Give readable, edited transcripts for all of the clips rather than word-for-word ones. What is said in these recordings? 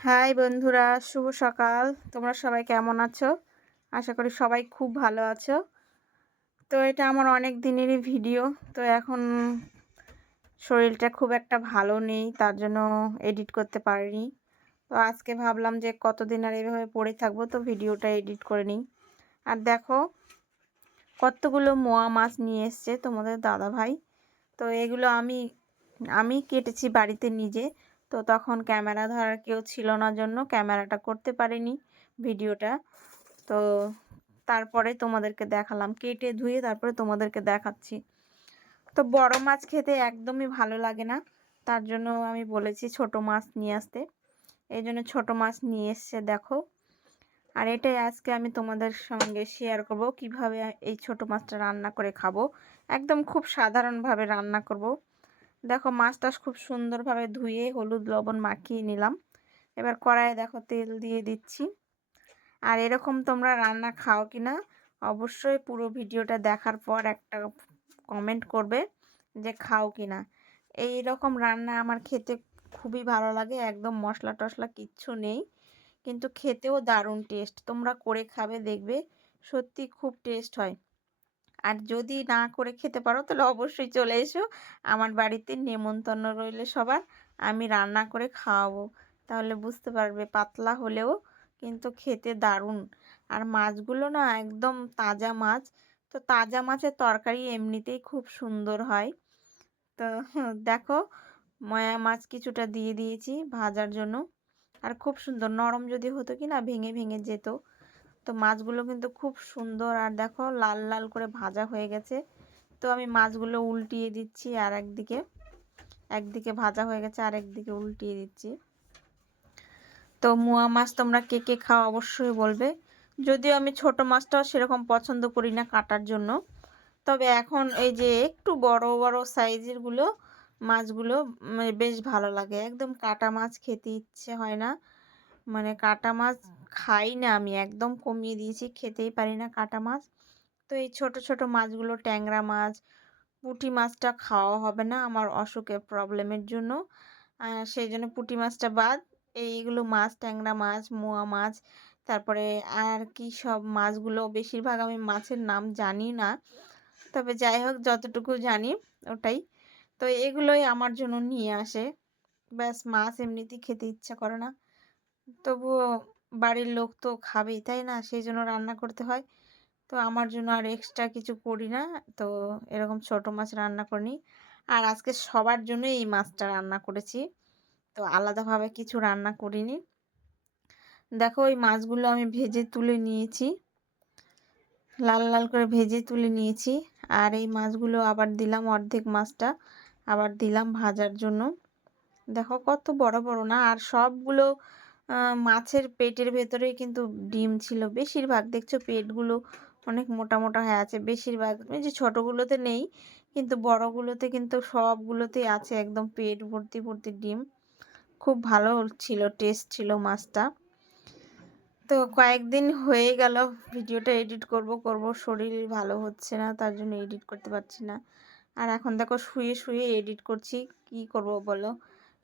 High বন্ধুরা, শুভ সকাল। তোমরা সবাই কেমন আছো? আশা করি সবাই খুব ভালো আছো। তো এটা আমার অনেক দিনেরই ভিডিও। তো এখন শরীরটা খুব একটা ভালো নেই, তার জন্য এডিট করতে পারিনি। তো আজকে ভাবলাম যে কতদিন আর এভাবে পড়ে থাকবো, তো ভিডিওটা এডিট করে নিই। আর দেখো কতগুলো মোয়া মাছ নিয়ে এসছে তোমাদের দাদা ভাই। তো এগুলো আমি কেটেছি বাড়িতে নিজে। তো তখন ক্যামেরা ধরার কেউ ছিল না জন্য ক্যামেরাটা করতে পারিনি ভিডিওটা। তো তারপরে তোমাদেরকে দেখালাম, কেটে ধুয়ে তারপরে তোমাদেরকে দেখাচ্ছি। তো বড় মাছ খেতে একদমই ভালো লাগে না, তার জন্য আমি বলেছি ছোট মাছ নিয়ে আসতে। এই জন্য ছোট মাছ নিয়ে এসছে দেখো। আর এটাই আজকে আমি তোমাদের সঙ্গে শেয়ার করব কিভাবে এই ছোট মাছটা রান্না করে খাবো। একদম খুব সাধারণভাবে রান্না করব। দেখো মাছটা খুব সুন্দরভাবে ধুয়ে হলুদ লবণ মাখিয়ে নিলাম। এবার কড়াইয়ে দেখো তেল দিয়ে দিচ্ছি। আর এরকম তোমরা রান্না খাও কিনা অবশ্যই পুরো ভিডিওটা দেখার পর একটা কমেন্ট করবে যে খাও কিনা। এই রকম রান্না আমার খেতে খুবই ভালো লাগে, একদম মশলা টশলা কিচ্ছু নেই, কিন্তু খেতেও দারুণ টেস্ট। তোমরা করে খাবে, দেখবে সত্যি খুব টেস্ট হয়। আর যদি না করে খেতে পারো তাহলে অবশ্যই চলে এসো আমার বাড়িতে, নেমন্তন্ন রইলে সবার। আমি রান্না করে খাওয়াবো, তাহলে বুঝতে পারবে পাতলা হলেও কিন্তু খেতে দারুণ। আর মাছগুলো না একদম তাজা মাছ। তো তাজা মাছের তরকারি এমনিতেই খুব সুন্দর হয়। তো দেখো ময়া মাছ কিছুটা দিয়ে দিয়েছি ভাজার জন্য। আর খুব সুন্দর নরম যদি হতো কি না ভেঙে ভেঙে যেত। তো মাছগুলো কিন্তু খুব সুন্দর, আর দেখো লাল লাল করে ভাজা হয়ে গেছে। তো আমি মাছগুলো উল্টিয়ে দিচ্ছি, আর একদিকে ভাজা হয়ে গেছে আর একদিকে উল্টিয়ে দিচ্ছি। তো মোয়া মাছ তোমরা কে কে খাও অবশ্যই বলবে। যদিও আমি ছোট মাছটাও সেরকম পছন্দ করি না কাটার জন্য, তবে এখন এই যে একটু বড় বড় সাইজের মাছগুলো বেশ ভালো লাগে। একদম কাটা মাছ খেতে ইচ্ছে হয় না, মানে কাটা মাছ খাই না, আমি একদম কমিয়ে দিয়েছি, খেতেই পারি না কাটা মাছ। তো এই ছোট ছোট মাছগুলো, ট্যাংরা মাছ, পুঁটি মাছটা খাওয়া হবে না আমার অসুখের প্রবলেমের জন্য। সেই জন্য পুঁটি মাছটা বাদ। এইগুলো মাছ, ট্যাংরা মাছ, মোয়া মাছ, তারপরে আর কি সব মাছগুলো, বেশিরভাগ আমি মাছের নাম জানি না, তবে যাই হোক যতটুকু জানি ওটাই। তো এগুলোই আমার জন্য নিয়ে আসে। ব্যাস, মাছ এমনিতেই খেতে ইচ্ছা করে না, তবুও বাড়ির লোক তো খাবেই তাই না, সেই জন্য রান্না করতে হয়। তো আমার জন্য আর এক্সট্রা কিছু করি না। তো এরকম ছোট মাছ রান্না করিনি। আর আজকে সবার জন্য এই মাছটা রান্না করেছি, তো আলাদাভাবে কিছু রান্না করিনি। দেখো এই মাছগুলো আমি ভেজে তুলে নিয়েছি, লাল লাল করে ভেজে তুলে নিয়েছি। আর এই মাছগুলো আবার দিলাম, অর্ধেক মাছটা আবার দিলাম ভাজার জন্য। দেখো কত বড় বড় না, আর সবগুলো মাছের পেটের ভেতরেই কিন্তু ডিম ছিল বেশিরভাগ। দেখছো পেটগুলো অনেক মোটা মোটা হয়ে আছে বেশিরভাগ, এই যে ছোটগুলোতে নেই, কিন্তু বড়গুলোতে কিন্তু সবগুলোতেই আছে একদম পেট ভর্তি ভর্তি ডিম। খুব ভালো ছিল, টেস্ট ছিল মাছটা। তো কয়েকদিন হয়ে গেল ভিডিওটা এডিট করব করব, শরীর ভালো হচ্ছে না, তার জন্য এডিট করতে পারছি না। আর এখন দেখো শুয়ে শুয়ে এডিট করছি, কি করব বলো,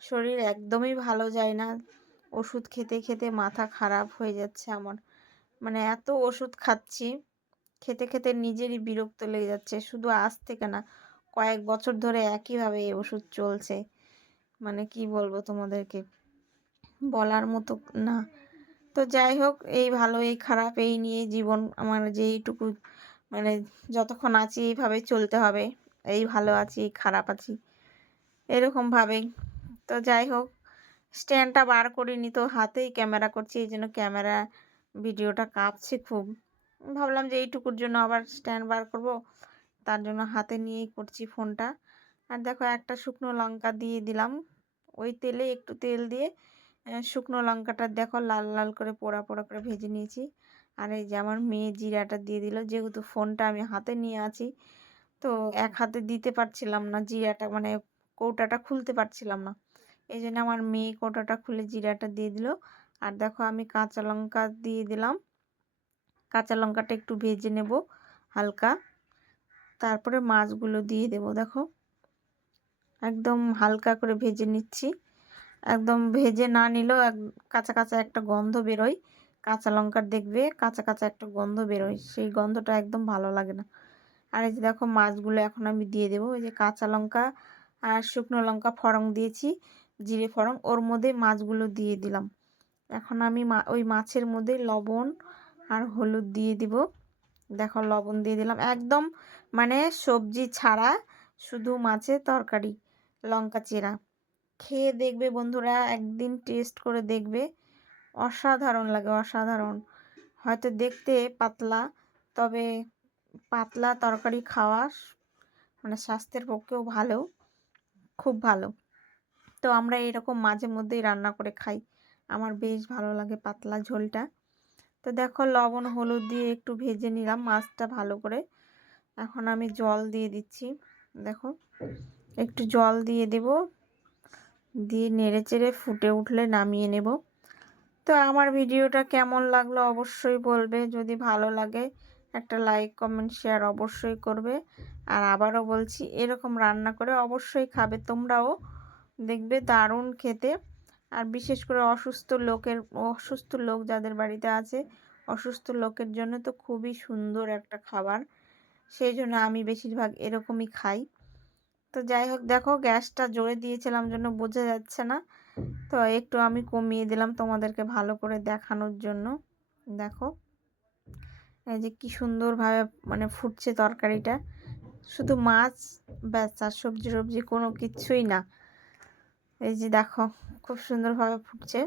শরীর একদমই ভালো যায় না। ওষুধ খেতে খেতে মাথা খারাপ হয়ে যাচ্ছে আমার, মানে এত ওষুধ খাচ্ছি, খেতে খেতে নিজেরই বিরক্ত লেগে যাচ্ছে। শুধু আজ থেকে না, কয়েক বছর ধরে একইভাবে এই ওষুধ চলছে। মানে কি বলবো তোমাদেরকে, বলার মতো না। তো যাই হোক, এই ভালো এই খারাপ এই নিয়ে জীবন আমার, যেইটুকু মানে যতক্ষণ আছি এইভাবে চলতে হবে। এই ভালো আছি এই খারাপ আছি এরকম ভাবেই। তো যাই হোক, স্ট্যান্ডটা বার করিনি, তো হাতেই ক্যামেরা করছি, এই জন্য ক্যামেরা ভিডিওটা কাঁপছে খুব। ভাবলাম যে এইটুকুর জন্য আবার স্ট্যান্ড বার করব, তার জন্য হাতে নিয়েই করছি ফোনটা। আর দেখো একটা শুকনো লঙ্কা দিয়ে দিলাম, ওই তেলে একটু তেল দিয়ে শুকনো লঙ্কাটা দেখো লাল লাল করে পোড়া পোড়া করে ভেজে নিয়েছি। আর এই যে আমার মেয়ে জিরাটা দিয়ে দিল, যেহেতু ফোনটা আমি হাতে নিয়ে আছি, তো এক হাতে দিতে পারছিলাম না জিরাটা, মানে কৌটাটা খুলতে পারছিলাম না, এই জন্য আমার মেয়ে কৌটাটা খুলে জিরাটা দিয়ে দিল। আর দেখো আমি কাঁচা লঙ্কা দিয়ে দিলাম, কাঁচা লঙ্কাটা একটু ভেজে নেব হালকা, তারপরে মাছগুলো দিয়ে দেব। দেখো একদম হালকা করে ভেজে নিচ্ছি। একদম ভেজে না নিলেও কাঁচা কাঁচা একটা গন্ধ বেরোয়, কাঁচা লঙ্কার দেখবে কাঁচা কাঁচা একটা গন্ধ বেরোয়, সেই গন্ধটা একদম ভালো লাগে না। আর এই যে দেখো মাছগুলো এখন আমি দিয়ে দেবো। এই যে কাঁচা লঙ্কা আর শুকনো লঙ্কা ফোড়ন দিয়েছি, জিরে ফোড়ন, ওর মধ্যে মাছগুলো দিয়ে দিলাম। এখন আমি ওই মাছের মধ্যে লবণ আর হলুদ দিয়ে দিব। দেখো লবণ দিয়ে দিলাম, একদম মানে সবজি ছাড়া, শুধু মাছের তরকারি, লঙ্কা চেরা। খেয়ে দেখবে বন্ধুরা, একদিন টেস্ট করে দেখবে, অসাধারণ লাগে, অসাধারণ। হয়তো দেখতে পাতলা, তবে পাতলা তরকারি খাওয়া মানে স্বাস্থ্যের পক্ষেও ভালো, খুব ভালো। তো আমরা এরকম মাঝে মধ্যেই রান্না করে খাই, আমার বেশ ভালো লাগে পাতলা ঝোলটা। তো দেখো লবণ হলুদ দিয়ে একটু ভেজে নিলাম মাছটা ভালো করে। এখন আমি জল দিয়ে দিচ্ছি। দেখো একটু জল দিয়ে দেব, দিয়ে নেড়ে চেড়ে ফুটে উঠলে নামিয়ে নেব। তো আমার ভিডিওটা কেমন লাগলো অবশ্যই বলবে, যদি ভালো লাগে একটা লাইক কমেন্ট শেয়ার অবশ্যই করবে। আর আবারও বলছি, এরকম রান্না করে অবশ্যই খাবে তোমরাও, দেখবে দারুণ খেতে। আর বিশেষ করে অসুস্থ লোক যাদের বাড়িতে আছে, অসুস্থ লোকের জন্য তো খুবই সুন্দর একটা খাবার, সেই জন্য আমি বেশিরভাগ এরকমই খাই। তো যাই হোক, দেখো গ্যাসটা জোরে দিয়েছিলাম জন্য বোঝা যাচ্ছে না, তো একটু আমি কমিয়ে দিলাম তোমাদেরকে ভালো করে দেখানোর জন্য। দেখো এই যে কি সুন্দরভাবে মানে ফুটছে তরকারিটা, শুধু মাছ ব্যাস, আর সবজি টবজি কোনো কিছুই না। এই যে দেখো খুব সুন্দরভাবে ফুটছে।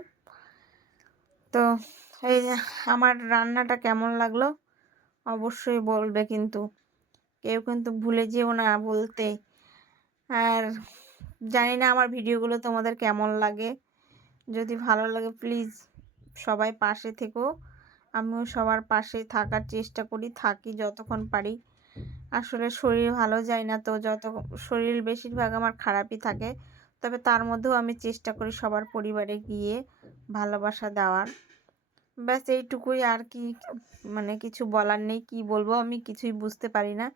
তো এই যে আমার রান্নাটা কেমন লাগলো অবশ্যই বলবে, কিন্তু কেউ কিন্তু ভুলে যেও না বলতে। আর জানি না আমার ভিডিওগুলো তোমাদের কেমন লাগে, যদি ভালো লাগে প্লিজ সবাই পাশে থেকো। আমিও সবার পাশে থাকার চেষ্টা করি, থাকি যতক্ষণ পারি। আসলে শরীর ভালো যায় না, তো শরীর বেশিরভাগ আমার খারাপই থাকে, তবে তার মধ্যেও আমি চেষ্টা করি সবার পরিবারে গিয়ে ভালোবাসা দেওয়ার। ব্যাস এইটুকুই, আর কি মানে কিছু বলার নেই, কি বলবো আমি কিছুই বুঝতে পারি না।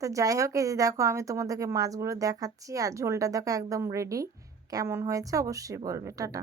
তো যাই হোক, এই যে দেখো আমি তোমাদেরকে মাছগুলো দেখাচ্ছি, আর ঝোলটা দেখো একদম রেডি। কেমন হয়েছে অবশ্যই বলবে। টাটা।